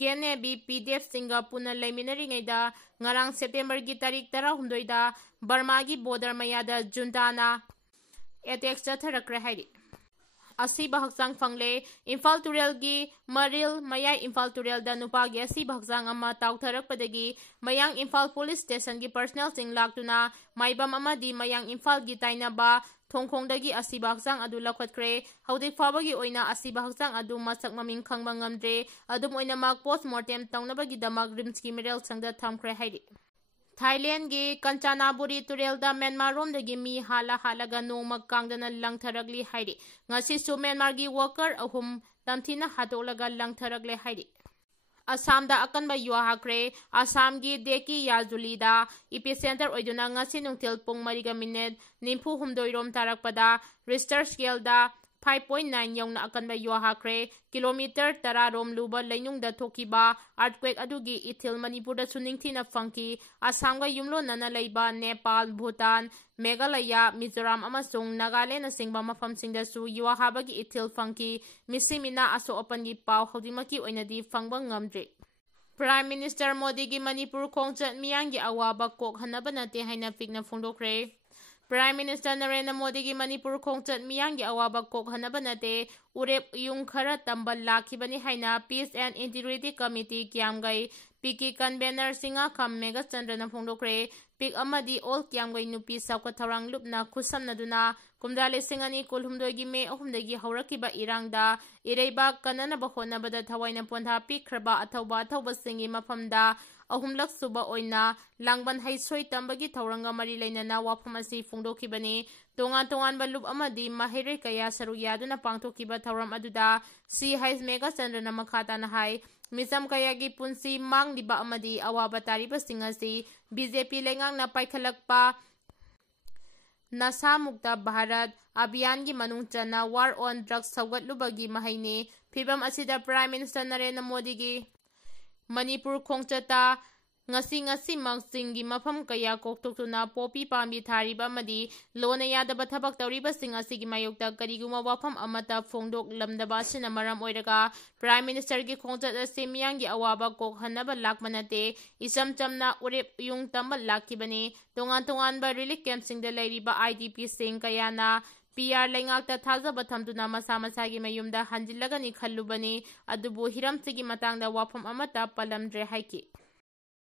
केनेबी PDF Singa Pune लेमिनरिङैदा ngarang September gi tarik 16 da Burma gi border mayada Junta na attack Thadarkle haidi Asiba Phangkhre Imphal Turel gi Maril Mayai Imphal Turel da nupa gi Asiba ama Thokkhre Mayang Imphal Police Station gi personnel sing laktuna maibam amadi Mayang Imphal gi tainaba Thongkhongdagi Asiba adu lakhatkre haudik fabagi oina Asiba adu masak maming khangba ngamdre adum oina mak postmortem taunabagi damak rims gi miral sangda thamkhre haidi Thailand gi Kanchanaburi Turelda Myanmar rom dagi mi halaga nongma kangdana langtharakli haidi ngasi su Myanmar gi worker ahum tamthina hatolaga langtharakle haidi Assam da akanba Yaokhre Assam gi deki yazulida epicenter oiduna ngasi nungtil pung mariga minute nimpu humdoirom tarakpada Richter scale da 5.9 yongna akanba Yaokhre kilometer 10 rom luba lainungda thokiba earthquake adugi ithil Manipur da suningthina phangki Assam ga yumlo nana leiba Nepal Bhutan Meghalaya Mizoram amasung Nagaland na singba mafam singda su Yaokhre gi ithil phangki misimina aso open gi pau hodimaki oinadi phangba ngamdre Prime Minister Modi gi Manipur khongchat miyang gi awaba kok hanaba nate haina pikna phongdokre Prime Minister Narendra Modi gi Manipur khongchat miyang gi awaba kok hanaba nate urep yung khara tambal lakhibani haina Peace and Integrity Committee kiamgai piki convener singa kham mega chandrana phongdokre pik amadi all kiamgai nupi sakwa tharang lupna khusamnaduna kumdale singani kulhumdoi gi me ahumdagi haurakiba irangda ireiba kanana bahona bada thawaina pontha pikhraba athauba singi mafamda ahumlak suba oina langban haisoi tambagi thauranga mari leinana wafam asi phongdokhibani tongan balup amadi mahere kaya saru yaduna pangthokiba thauram aduda si hais mega chandrana makhata na hai misam kaya gi punsi mang liba amadi awaba tariba singasi BJP lengang na paikhalakpa Nasa Mukta Bharat Abhiyan gi manung chana war on drugs sawgatlubagi mahaine phibam asida Prime Minister Narendra Modi gi Manipur khongchata ngasi mangsingi mafam kaya koktoktuna popi pambi thariba madi lona yadaba thabak tawriba sing asigi mayokta kariguma wafam amata phongdok lamdaba sina maram oiraga Prime Minister gi khongchat ase miyang gi awaba kok hanaba lakmanate isam chamna urep yung tambal lakhibani tongan ba relief camp sing da leiriba IDP sing kayana PR lengakta thajaba thamduna masa gi mayumda hanjillagani khallubani adubu hiram sigi matangda wafam amata palamdre haiki